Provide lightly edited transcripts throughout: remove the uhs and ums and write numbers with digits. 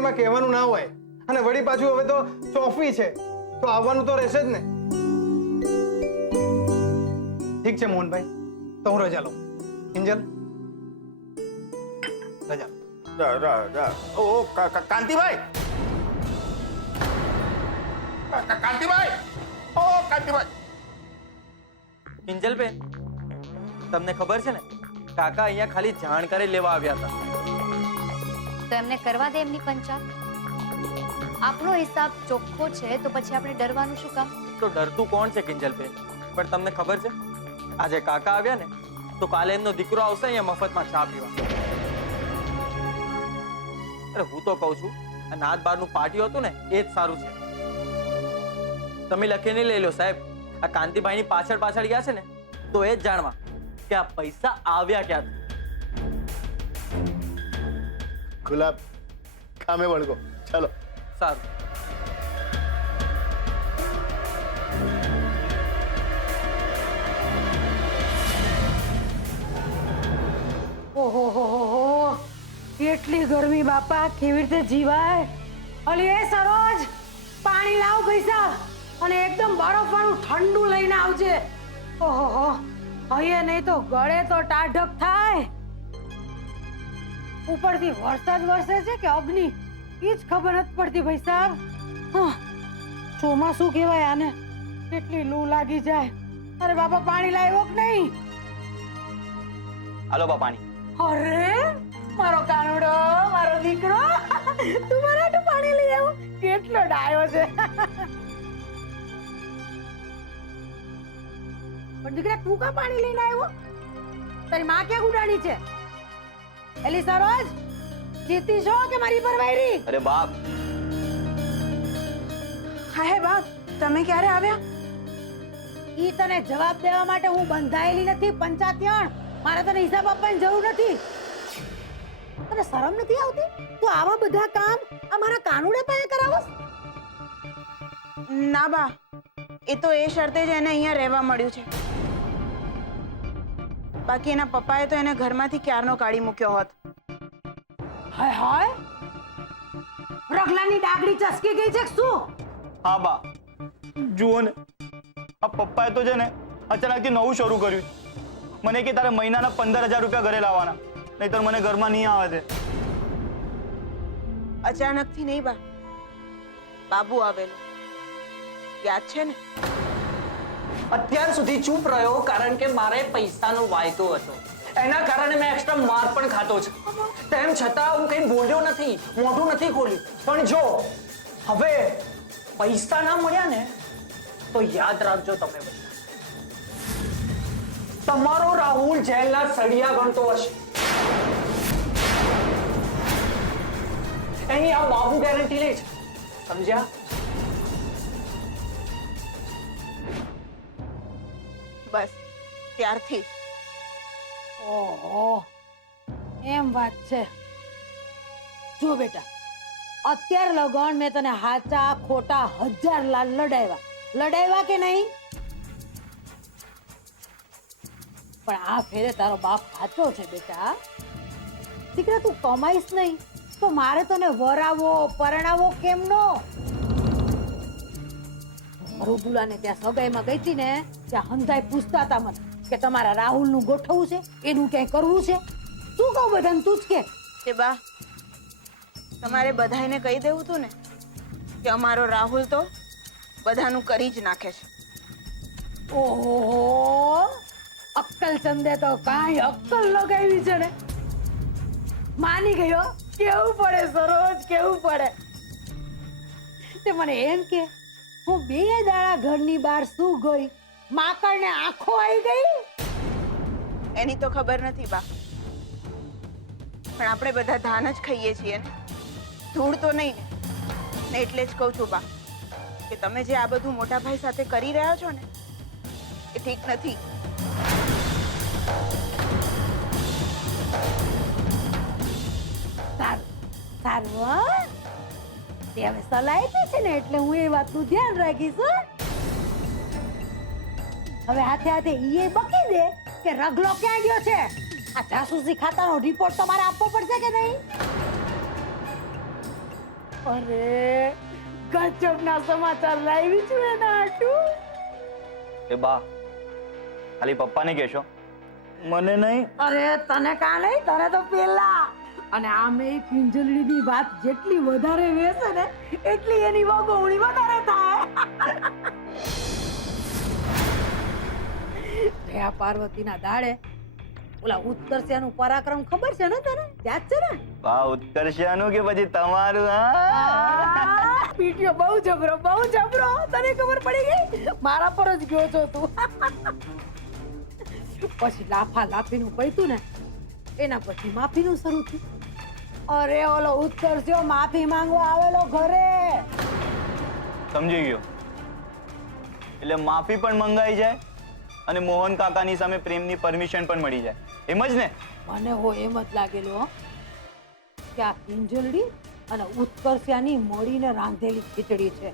એમાં કહેવાનું ના હોય. અને વળી પાછું હવે તો ચોફી છે તો આવવાનું તો રહેશે જ ને. ઠીક છે મોહનભાઈ, તો હું રજા લઉં. કિંજલ રજા. ઓ કાંતિભાઈ, કાંતિભાઈ, ઓ કાંતિભાઈ. કિંજલબેન, તમને ખબર છે ને કાકા અહીંયા ખાલી જાણકારી લેવા આવ્યા હતા. તો એમને કરવા દે એમની પંચાયત. આપણો હિસાબ ચોખ્ખો છે તો પછી આપણે ડરવાનું શું કામ? તો ડરતું કોણ છે કિંજલબેન? પણ તમને ખબર છે આજે કાકા આવ્યા ને તો કાલે એમનો દીકરો આવશે અહીંયા મફતમાં ચા પીવા. અરે હું તો કહું છું આ નાત બારનું પાટિયું હતું ને એ જ સારું છે. તમે લખીને લઈ લો સાહેબ. આ કાંતિભાઈની પાછળ પાછળ ગયા છે ને તો એ જ જાણવા કે આ પૈસા આવ્યા ક્યાંથી. ગુલાબ, કામે વળગો. ચાલો. સારું. ઓહો હો કેટલી ગરમી બાપા, કેવી રીતે જીવાય? અલી એ સરોજ, પાણી લાવ પૈસા અને એકદમ બરફવાળું ઠંડુ લઈને આવજે. ઓહો હો, હવે નહીં તો ગળે તો ટાઢક થાય. ઉપરથી વરસાદ વરસે છે કે અગ્નિ એ જ ખબર નથી પડતી ભાઈ સાહેબ. ચોમાસું કહેવાય આને, કેટલી લૂ લાગી જાય. અરે બાપા પાણી લાવ્યો કે નહીં? હાલો બા પાણી. અરે મારો કાનુડો, મારો દીકરો, તું મારા હાટુ પાણી લઈ આવ્યો, કેટલો ડાયો છે. પણ દીકરા તું કા પાણી લઈને આવ્યો? તારી માં ક્યાં ગુડાણી છે? એલી સરોજ, જીતી છો કે મારી પર વાયરી? અરે બાપ, હા હે બાપ, તમે ક્યારે આવ્યા? ઈ તને જવાબ દેવા માટે હું બંધાયેલી નથી પંચાયતણ. મારે તને હિસાબ આપવાની જરૂર નથી. તને શરમ નથી આવતી? તું આવા બધા કામ અમારા કાનુડે પાસે કરાવસ? ના બા, એ તો એ શરતે જ એને અહીંયા રહેવા મળ્યું છે. બાકી એના પપ્પાએ તો એને ઘરમાંથી ક્યારનો કાઢી મૂક્યો હોત. હાય હાય, રગલાની ડાગડી ચસકી ગઈ છે કે શું? હા બા, જુઓ ને આ પપ્પાએ તો છે ને અચાનકથી નવું શરૂ કર્યું. મને કે તારે મહિનાના 15,000 રૂપિયા ઘરે લાવવાના, નહીતર મને ઘરમાં નહીં આવે છે. અચાનકથી નહીં બા, બાબુ આવેલો યાદ છે ને? અત્યાર સુધી ચૂપ રહ્યો કારણ કે મારે પૈસાનો વાયદો હતો. એના કારણે મેં એક્સ્ટ્રા માર પણ ખાતો છે. તેમ છતાં હું કંઈ બોલ્યો નથી, મોઢું નથી ખોલ્યું. પણ જો હવે પૈસા ના મળ્યા ને તો યાદ રાખજો તમે બધા, તમારો રાહુલ જેલના સળિયા ગણતો હશે. એની આ બાબુ ગેરંટી લે છે, સમજ્યા? બસ ત્યારથી. ઓહો, એમ વાત છે. જો બેટા, અત્યાર લગન મેં તને હાચા ખોટા 1000 લાલ લડાવ્યા કે નહીં? પણ આ ફેરે તારો બાપ સાચો છે બેટા. દીકરા તું કમાઈશ નહીં તો મારે તને વરાવો પરણાવો કેમનો? મરુદુલાને ત્યાં સગાઈમાં ગઈ હતી ને, ત્યાં હંધાઈ પૂછતા હતા મને કે તમારા રાહુલનું ગોઠવવું છે, એનું ક્યાંય કરવું છે. શું કહું બધાને, તું જ કે. તે બા, તમારે બધાને કહી દેવું હતું ને કે અમારો રાહુલ તો બધાનું કરી જ નાખે છે. ઓહો, અક્કલ ચંદે તો કાંઈ અક્કલ લગાવી છે ને. માની ગયો. કેવું પડે સરોજ, કેવું પડે. તે મને એમ કે હું 2 દાડા ઘરની બહાર શું ગઈ, માકડને આંખો આવી ગઈ. એની તો ખબર નથી બા, પણ આપણે બધા ધાન જ ખાઈએ છીએ ને, ધૂળ તો નહીં ને. એટલે જ કહું છું બા કે તમે જે આ બધું મોટા ભાઈ સાથે કરી રહ્યા છો ને એ ઠીક નથી. સારું, તે હવે સલાહ આપી છે ને એટલે હું એ વાતનું ધ્યાન રાખીશ. હવે હાથે હાથે ઈ બકી દે કે રગલો ક્યાં ગયો છે. આ જાસૂસી ખાતાનો રિપોર્ટ તમારે આપવો પડશે કે નહીં? અરે ગજબના સમાચાર લાવી છું એના હાટું. એ બા ખાલી પપ્પાને કહેશો, મને નહીં. અરે તને કા નહીં, તને તો પેલા. અને આમે કિંજલડીની વાત જેટલી વધારે વેસે ને એટલી એની વગોવણી વધારે થાય. જયા પાર્વતીના દાડે ઓલા ઉત્કર્ષિયાનું પરાક્રમ ખબર છે ને તને? યાદ છે ને? બા ઉત્કર્ષાનું કે પછી તમારું? હા પીટીઓ બહુ જબરો, બહુ જબરો. તને ખબર પડી ગઈ? મારા પર જ ગયો છો તું. પછી લાફા લાફીનું પૈતું ને એના પછી માફીનું શરૂ થયું. અરે ઓલો ઉત્કર્ષિયો માફી માંગવા આવેલો ઘરે. સમજી ગયો. એટલે માફી પણ મંગાઈ જાય અને મોહન કાકાની સામે પ્રેમની પરમિશન પણ મળી જાય, એમ જ ને? મને હો એમ જ લાગેલું હો કે આ કિંજલડી અને ઉત્કર્ષિયાની મળીને રાંધેલી ખીચડી છે.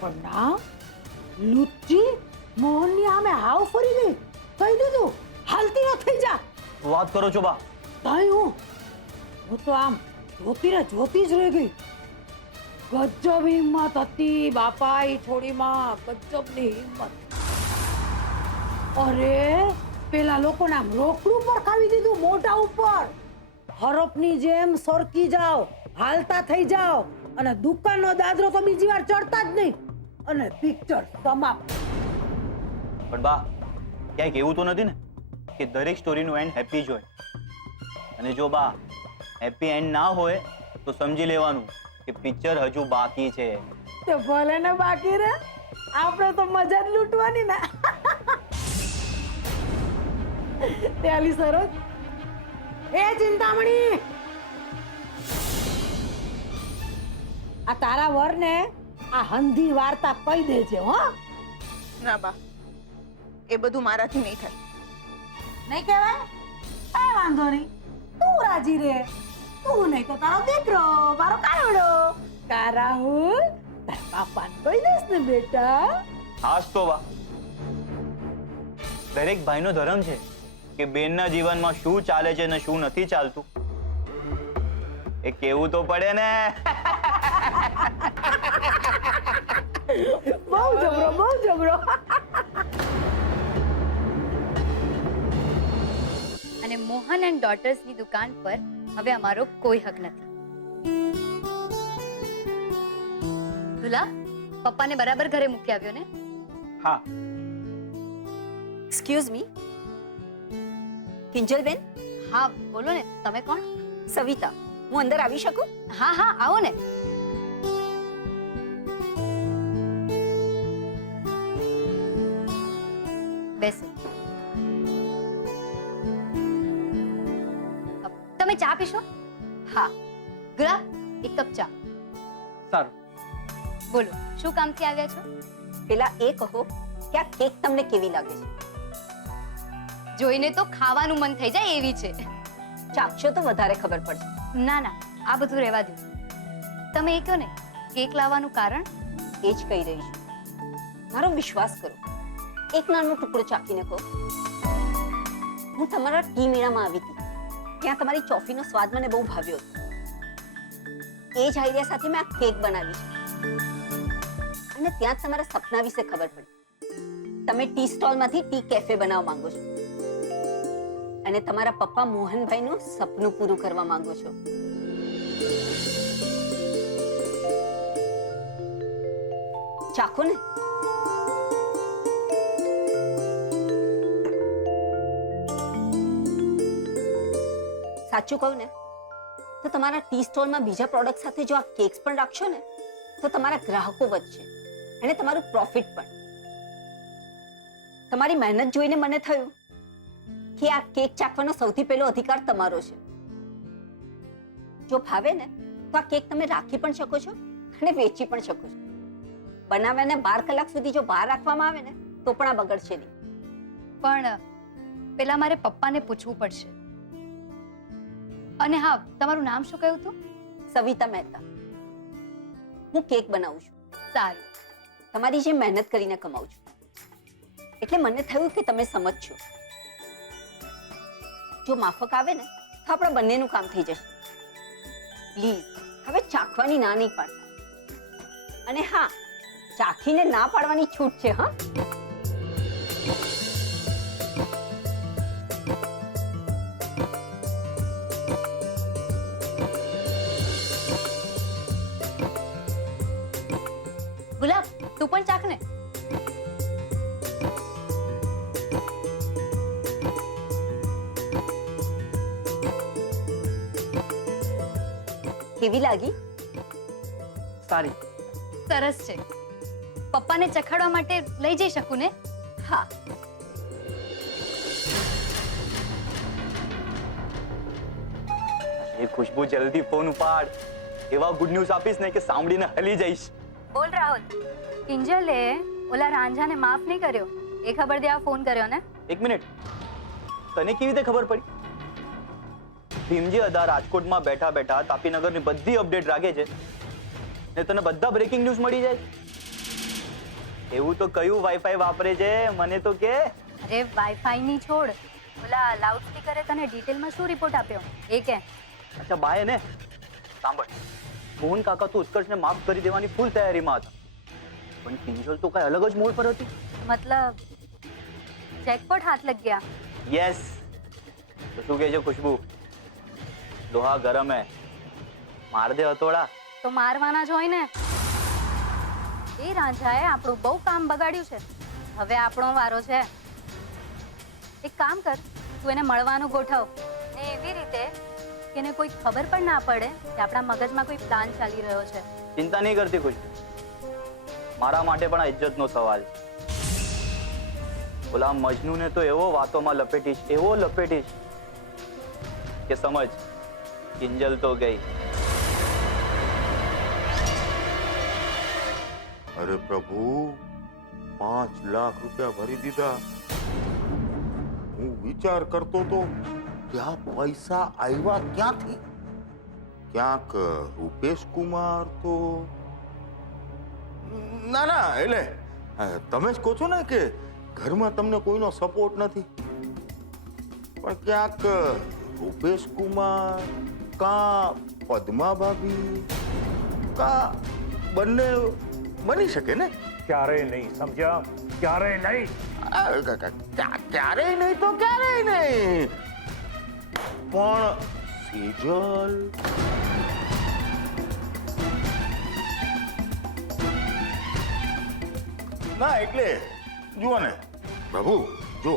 પણ ના, લુચ્ચી મોહનની આમે હાવ ફરી ગઈ. કહી દીધું હાલતી ન થઈ જા. વાત કરો છો બા? તઈ હું તો આમ જોતી રે જોતી જ રહી ગઈ. ગજબ હિંમત હતી બાપા ઈ છોડીમાં, ગજબની હિંમત. અરે પેલા લોકોને આમ રોકડું પર ખાવી દીધું, મોઢા ઉપર. હરપની જેમ સરકી જાઓ, હાલતા થઈ જાઓ અને દુકાનનો દાદરો તો બીજી વાર ચડતા જ નહીં અને પિક્ચર સમાપ્ત. પણ બા ક્યાંક એવું તો નથી ને કે દરેક સ્ટોરીનું એન્ડ હેપી જ હોય? અને જો બા હેપી એન્ડ ના હોય તો સમજી લેવાનું કે પિક્ચર હજુ બાકી છે. તો ભલે ને બાકી રે, આપણે તો મજા જ લૂંટવાની ને. ત્યાલી સરોજ, એ ચિંતામણી, આ તારા વરને આ હંધી વાર્તા કહી દેજે હો. ના બા, એ બધું મારાથી નહીં થાય. નહીં કહેવાય? કઈ વાંધો નહીં, તું રાજી રે. તું નહીં તો તારો દીકરો, મારો કાવડો કા રાહુલ તારા પાપાને કહી દઈશ ને બેટા. હાસ તો બા, દરેક ભાઈનો ધર્મ છે કે બેનના જીવનમાં શું ચાલે છે ને શું નથી ચાલતું એ કેવું તો પડે ને. બહુ જબરો, બહુ જબરો. અને મોહન એન્ડ ડોટર્સની દુકાન પર હવે અમારો કોઈ હક નથી. દુલા, પપ્પાને બરાબર ઘરે મૂકી આવ્યો ને? હા. એક્સક્યુઝ મી, કિંજલબેન. હા બોલો ને, તમે કોણ? સવિતા, હું અંદર આવી શકું? હા હા આવો ને. બેસો. તમે ચા પીશો? હા. ગુલા, એક કપ ચા. સારું. બોલો, શું કામથી આવ્યા છો? પેલા એ કહો કે આ કેક તમને કેવી લાગે છે? જોઈને તો ખાવાનું મન થઈ જાય એવી છે. ચાખશો તો વધારે ખબર પડશે. ના ના, આ બધું રહેવા દો. તમે એ કહો ને, કેક લાવવાનું કારણ? એ જ કહી રહી છું. મારો વિશ્વાસ કરો, એક નાનો ટુકડો ચાખીને કહો. હું તમારા ટી મેળામાં આવી હતી, ત્યાં તમારી ચોફીનો સ્વાદ મને બહુ ભાવ્યો હતો. એ જ આઈડિયા સાથે મેં આ કેક બનાવી છે અને ત્યાં જ તમારા સપના વિશે ખબર પડી. તમે ટી સ્ટોલમાંથી ટી કેફે બનાવવા માંગો છો અને તમારા પપ્પા મોહનભાઈનું સપનું પૂરું કરવા માંગો છો. ચાખો ને. સાચું કહું ને તો તમારા ટી સ્ટોલમાં બીજા પ્રોડક્ટ સાથે જો આ કેક્સ પણ રાખશો ને તો તમારા ગ્રાહકો વધશે અને તમારું પ્રોફિટ પણ. તમારી મહેનત જોઈને મને થયું કે આ કેક ચાખવાનો સૌથી પહેલો અધિકાર તમારો છે. જો ભાવે ને તો આ કેક તમે રાખી પણ શકો છો અને વેચી પણ શકો છો. બનાવ્યાને 12 કલાક સુધી જો બહાર રાખવામાં આવે ને તો પણ આ બગડશે નહીં. પણ પેલા મારે પપ્પાને પૂછવું પડશે. અને હા, તમારું નામ શું કહ્યું હતું? સવિતા મહેતા. હું કેક બનાવું છું. સારું. તમારી જે મહેનત કરીને કમાઉં છું એટલે મને થયું કે તમે સમજશો. જો માફક આવે ને તો આપણા બંનેનું કામ થઈ જશે. પ્લીઝ હવે ચાખવાની ના નહીં પાડતા. અને હા, ચાખીને ના પાડવાની છૂટ છે હા. ગુલાબ તું પણ ચાખ ને. કેવી લાગી? સારી. સરસ છે. પપ્પાને ચખાડવા માટે લઈ જઈ શકું ને? હા. એ ખુશ્બુ, જલ્દી ફોન ઉપાડ. એવા ગુડ ન્યૂઝ આપીશ ને કે સાંભળીને હલી જઈશ. બોલ રાહુલ, કિંજલે ઓલા રાંઝાને માફ નહીં કર્યો એ ખબર દેવા ફોન કર્યો ને? એક મિનિટ, તને કેવી રીતે ખબર પડી? ભીમજી અદા રાજકોટમાં બેઠા બેઠા તાપીનગરની બધી અપડેટ રાખે છે ને તને બધા બ્રેકિંગ ન્યૂઝ મળી જાય. એવું તો કયું વાઈફાઈ વાપરે છે મને તો કે. અરે વાઈફાઈ ની છોડ, ઓલા લાઉડ સ્પીકરે તને ડિટેલમાં શું રિપોર્ટ આપ્યો એ કે? અચ્છા બાય ને સાંભળ, મોહન કાકા તો ઉત્કર્ષને માફ કરી દેવાની ફૂલ તૈયારીમાં હતા, પણ કિંજલ તો કઈ અલગ જ મોડ પર હતી. મતલબ જેકપોટ હાથ લગ ગયા. યસ. તો શું કહે છે ખુશ્બુ? લોહા ગરમ હે, માર દે હતોડા. તો મારવાના જ હોય ને. એ રાંઝાએ આપણું બહુ કામ બગાડ્યું છે, હવે આપણો વારો છે. એક કામ કર, તું એને મળવાનું ગોઠવ ને એવી રીતે કે એને કોઈ ખબર પણ ના પડે કે આપણા મગજમાં કોઈ પ્લાન ચાલી રહ્યો છે. ચિંતા નહીં કરતી ખુશ્બુ, મારા માટે પણ આ ઇજ્જતનો સવાલ છે. ઓલા મજનૂને તો એવો વાતોમાં લપેટીશ, એવો લપેટીશ કે સમજ કિંજલ તો ગઈ. અરે પ્રભુ, 5 લાખ રૂપિયા ભરી દીધા. હું વિચાર કરતો તો કે આ પૈસા આવ્યા ક્યાંથી? ક્યાંક રૂપેશ કુમાર તો ના ના, એટલે તમે જ કહો છો ને કે ઘરમાં તમને કોઈનો સપોર્ટ નથી, પણ ક્યાંક રૂપેશ કુમાર કા પદ્મા ભાભી કા બંને બની શકે ને? ક્યારેય નહીં, સમજ્યા? ક્યારેય નહીં. ક્યારેય નહીં તો ક્યારેય નહીં, પણ સેજલ ના, એટલે જુઓ ને પ્રભુ, જો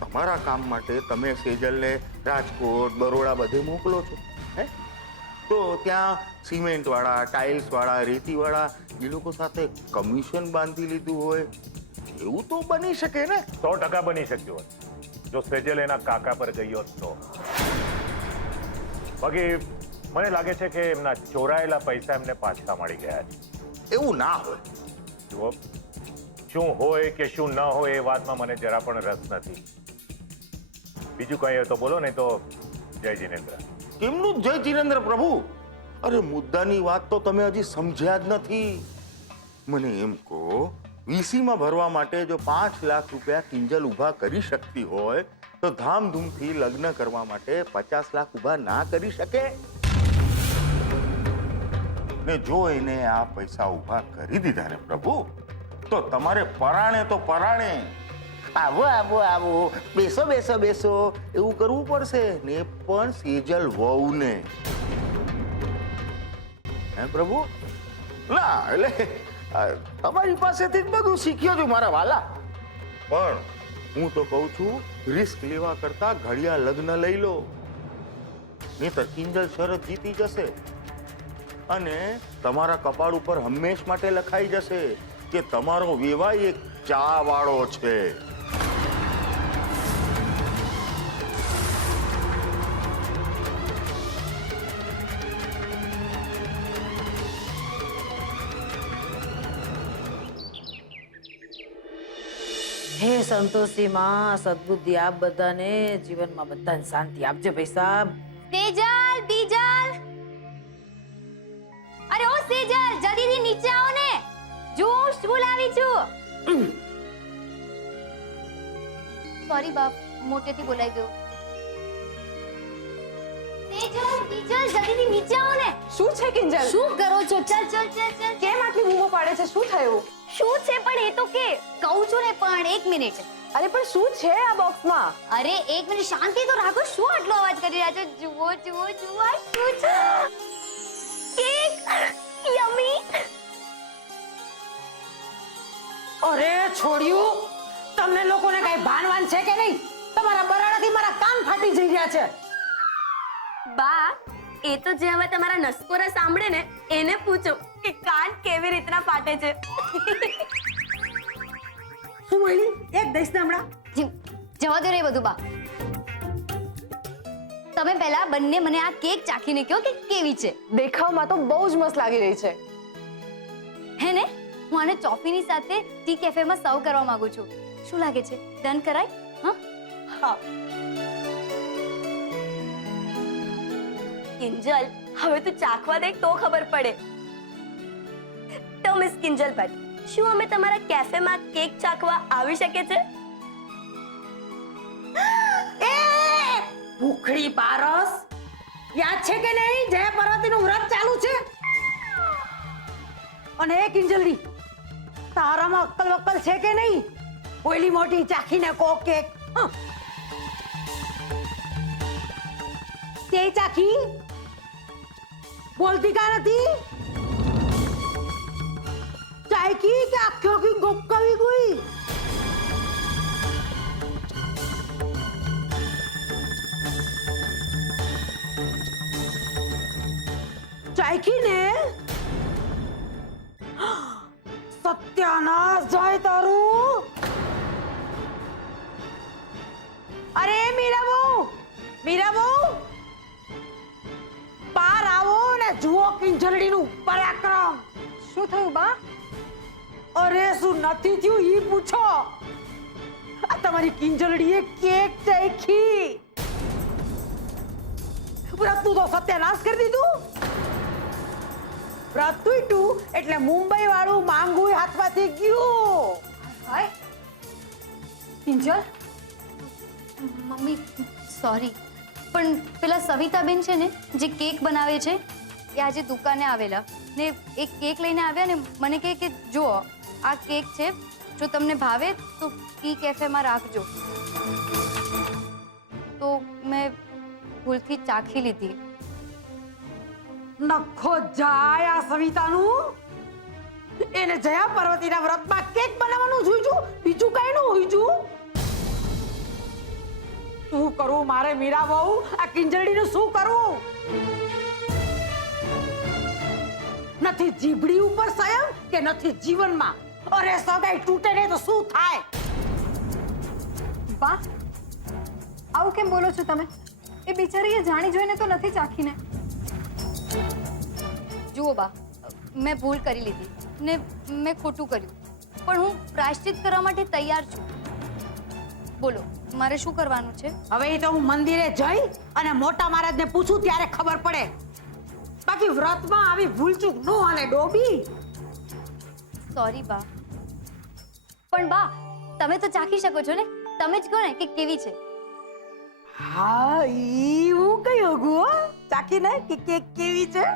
તમારા કામ માટે તમે સેજલને રાજકોટ, બરોડા બધે મોકલો છો, હે? તો ત્યાં સિમેન્ટ વાળા, ટાઇલ્સ વાળા, રેતી વાળા એ લોકો સાથે કમિશન બાંધી લીધું હોય, એવું તો બની શકે ને? 100% બની શક્યું હોત જો સેજલ એના કાકા પર ગઈ હોત તો. બાકી મને લાગે છે કે એમના ચોરાયેલા પૈસા એમને પાછા મળી ગયા છે. એવું ના હોય. જુઓ, શું હોય કે શું ન હોય એ વાતમાં મને જરા પણ રસ નથી. બીજું કઈ હોય તો બોલો, નહીં તો જય જિનેન્દ્ર. કેમનું જય જિનેન્દ્ર પ્રભુ? અરે મુદ્દાની વાત તો તમે હજી સમજ્યા જ નથી. મને એમ કહો, વીસીમાં ભરવા માટે જો 5 લાખ રૂપિયા કિંજલ ઊભા કરી શકતી હોય તો ધામધૂમથી લગ્ન કરવા માટે 50 લાખ ઊભા ના કરી શકે? ને જો એને આ પૈસા ઊભા કરી દીધા ને પ્રભુ, તો તમારે પરાણે તો પરાણે આવો આવો આવો, બેસો બેસો બેસો એવું કરવું પડશે ને, પણ સેજલ વહુને. હે પ્રભુ? ના, એટલે તમારી પાસેથી જ બધું શીખ્યો છું મારા વાલા, પણ હું તો કહું છું રિસ્ક લેવા કરતા ઘડિયા લગ્ન લઈ લો, નહીંતર કિંજલ શરત જીતી જશે અને તમારા કપાળ ઉપર હંમેશ માટે લખાઈ જશે કે તમારો વેવાઈ એક ચા વાળો છે. હે સંતોષી માં, સદબુદ્ધિ આપ બધાને, જીવનમાં બધાને શાંતિ આપજે ભાઈ સાહેબ. સેજલ, બીજલ, અરે ઓ સેજલ, જલ્દીથી નીચે આવો ને, જો હું સ્કૂલ આવી છું. સોરી બાપ, મોટેથી બોલાઈ ગયો. સેજલ કિંજલ જલ્દીથી નીચે આવો ને. શું છે કિંજલ? શું કરો છો? ચાલ ચાલ ચાલ ચાલ. કેમ આટલી બૂમો પાડે છે? શું થયું? શું છે પણ એ તો કે કહું છું ને, પણ 1 મિનિટ. અરે પણ શું છે આ બોક્સમાં? અરે 1 મિનિટ શાંતિ તો રાખો. શું આટલો અવાજ કરી રહ્યા છો? જુઓ જુઓ જુઓ આ શું છે? કેક યમી. અરે છોડ્યું, તમને લોકોને કઈ ભાનવાન છે કે નહીં? તમારા બરાડાથી મારા કાન ફાટી જઈ રહ્યા છે. બા, એ તો જે હવે તમારા નસકોરા સાંભળે ને એને પૂછો કે કાન કેવી રીતના ફાટે છે. શું બોલી? એક દઈશ ને હમણાં. જવા દો રે બધું બા. તમે પહેલા બંને મને આ કેક ચાખીને કહો કે કેવી છે. દેખાવમાં તો બહુ જ મસ્ત લાગી રહી છે. હે ને? હું આને ચોફીની સાથે ટી કેફેમાં સર્વ કરવા માંગુ છું. શું લાગે છે? ડન કરાય? હા હા. કિંજલ, હવે તું ચાખવા દે તો ખબર પડે. તો મિસ કિંજલ ભટ્ટ, શું અમે તમારા કેફેમાં કેક ચાખવા આવી શકે છે? એ ભૂખડી પારસ, યાદ છે કે નહીં જય પાર્વતીનું વ્રત ચાલુ છે? અને એ કિંજલડી, તારામાં અક્કલ વક્કલ છે કે નહીં? ઓલી મોટી ચાખીને કો કેક. તે ચાખી બોલતી કા નથી? ચાખી કે આખી આખી ગોપકાવી ગઈ? ચાખી ને? સત્યાનાશ જાય તારું. અરે મીરાબહુ, પાર આવો ને જુઓ કિંજલડીનું પરાક્રમ. શું થયું બા? અરે શું નથી થયું ઈ પૂછો. આ તમારી કિંજલડીએ કેક ચાખી. વ્રતનું તો સત્યાનાશ કરી દીધું. વ્રત તૂટ્યું એટલે મુંબઈ વાળું માંગુય હાથમાંથી ગયું. હાય કિંજલ, મમ્મી સોરી, પણ પેલા સવિતાબેન છે ને જે કેક બનાવે છે એ આજે દુકાને આવેલા ને એક કેક લઈને આવ્યા ને મને કહે કે જો આ કેક છે, જો તમને ભાવે તો ટી કેફેમાં રાખજો. તો મેં ભૂલથી ચાખી લીધી. નખો જાય આ સવિતાનું. એને જયા પાર્વતીના વ્રતમાં કેક બનાવવાનું જોઈજું, બીજું કઈ નું હોઈજું. શું કરું મારે મીરા બહુ? આ કિંજલડીનું શું કરું? નથી જીભડી ઉપર સંયમ કે નથી જીવનમાં. અરે સગાઈ તૂટે ને તો શું થાય? બા, આવું કેમ બોલો છો તમે? એ બિચારીએ જાણી જોઈને તો નથી ચાખીને. જુઓ બા, મેં ભૂલ કરી લીધી ને મેં ખોટું કર્યું, પણ હું પ્રાયશ્ચિત કરવા માટે તૈયાર છું. બોલો મારે શું કરવાનું છે? હવે એ તો હું મંદિરે જઈ અને મોટા મહારાજને પૂછું ત્યારે ખબર પડે. બાકી વ્રતમાં આવી ભૂલચૂક નો હાલે ડોબી. સોરી બા, પણ બા તમે તો ચાખી શકો છો ને. તમે જ કહો ને કે કેવી છે. હા, ઈ હું કઈ હગું હો ચાખીને કે કેક કેવી છે.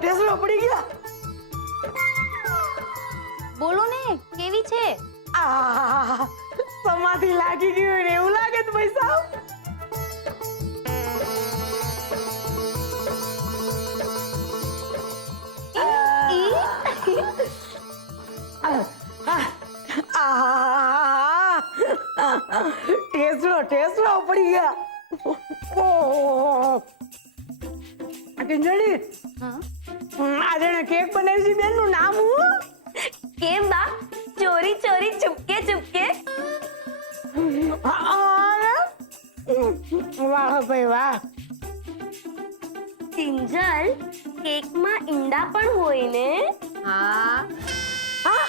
ટેસડો પડી ગયા. બોલો ને કેવી છે? સમાધિ લાગી ગઈ હોય ને એવું લાગે છે ભાઈ સાહેબ. ટેસડો પડી ગયા. ઓહો કિંજળી, આજે કેક બનાવી છે બેન નું નામ હું? કેમ બા? ચોરી ચોરી ચુપકે ચુપકે. વાહ ભાઈ વાહ. કિંજલ, કેકમાં ઈંડા પણ હોય ને? હા. હા